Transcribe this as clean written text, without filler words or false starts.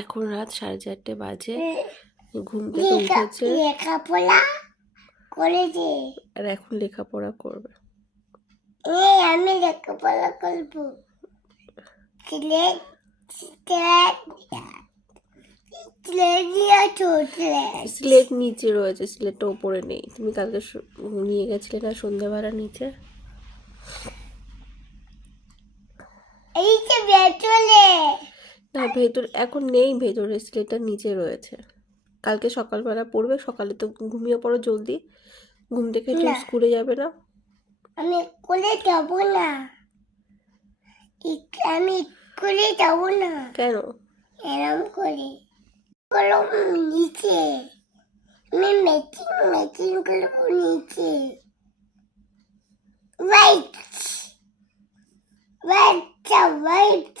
এখন রাত 4:30 বাজে, ঘুম থেকে উঠেছে লেখাপড়া করেছে। আর এখন লেখাপড়া করবে। আমি লেখাপড়া করবো। স্লেট নিচে রয়েছে, স্লেটটা উপরে নেই। তুমি কালকে নিয়ে গেছিলে না সন্ধ্যাবেলা নিচে? এই যে ভেতরে না, ভেতর এখন নেই, ভেতরে স্লেটটা নিচে রয়েছে। কালকে সকালবেলা পড়বে, সকালে তো ঘুমিয়ে পড়ো জলদি, ঘুম থেকে উঠে স্কুলে যাবে না? আমি স্কুলে যাব না, আমি স্কুলে যাব না। কেন? এরম করে কলম নিচে, আমি ম্যাচিং করবো নিচে। Wait.